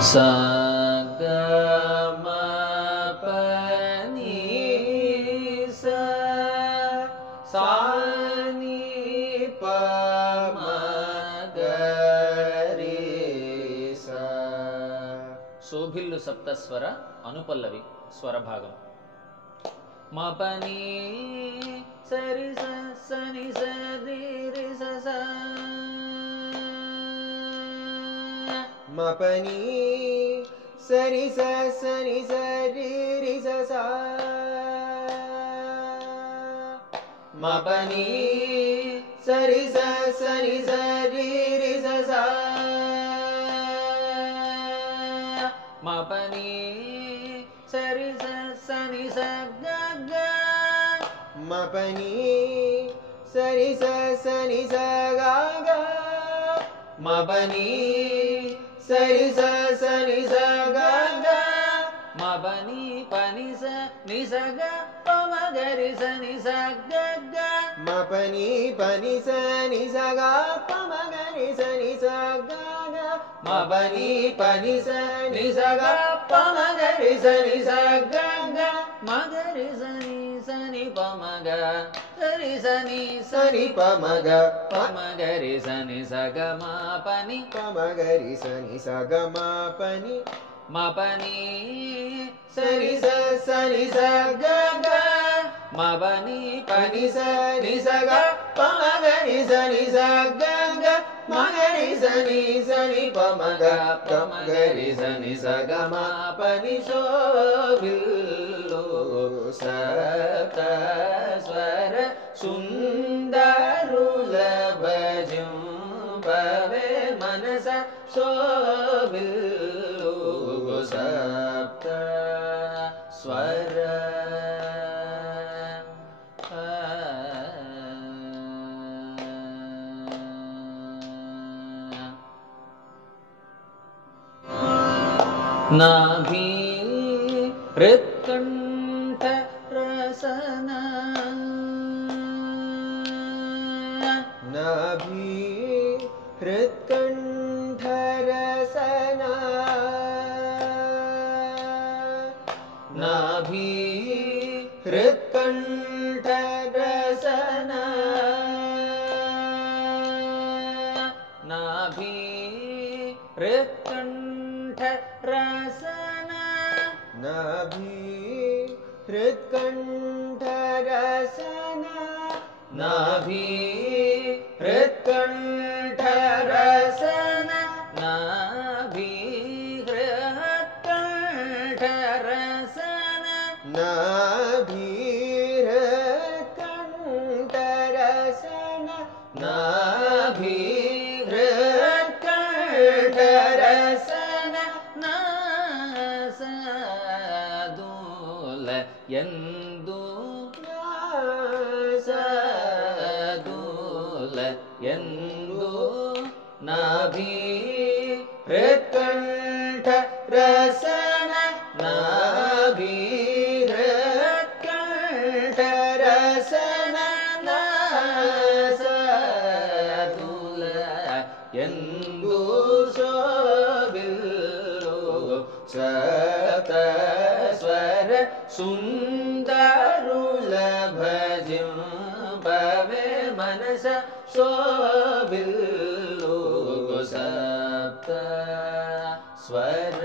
सा ग म प नि सा सा नि प म ग रे सा। శోభిల్లు సప్తస్వర అనుపల్లవి స్వరభాగం. మపని సరి సని సరి రి స మపని సరి సని సరి రి స మపని సరి సని సరి రి స మపని సరి సని స గ గ మపని సరి సని స గ గ మపని సరి సని స గ గ మపని పని స ని స గ ప మ గ రి స ని స గ గ మపని పని స ని స గ ప మ గ రి స ని స గ గ మపని పని స ని స గ ప మ గ రి స ని స గ గ మ గ రి స ని స ని ప మ గ రి స ని స ని ప మ గ ప మ గ రి స ని స గ మ పని ప మ గ రి స ని స గ మ పని మ పని సరి సని స గ గ మ పని పని స ని స గ ప మ గ రి స ని స గ గ మ గ రి స ని ప మ గ ప మ గ రి స ని స గ మ పని శోభిల్లు సప్త స్వర సుందరుల భజింపవే మనస శోభిల్లు సప్త స్వర నాభి హృత్కంఠ రసన నాభి హృత్కంఠ రసన నాభి హృత్కంఠ రసన నాభి హృత్కంఠ రసన నాభి హృత్కంఠ రసన నాభి హృత్కంఠ రసన నాభి హృత్కంఠ రసన నాభి హృత్కంఠ రసన నాభి హృత్కంఠ రసన నాసదుల యందు నాసదుల యందు నాభి హృత్కంఠ రసన నాభి హృత్కంఠ రసన నాసదుల యందు శోభిల్లు సప్త స్వర సుందరుల భజింపవే మనస శోభిల్లు సప్త స్వర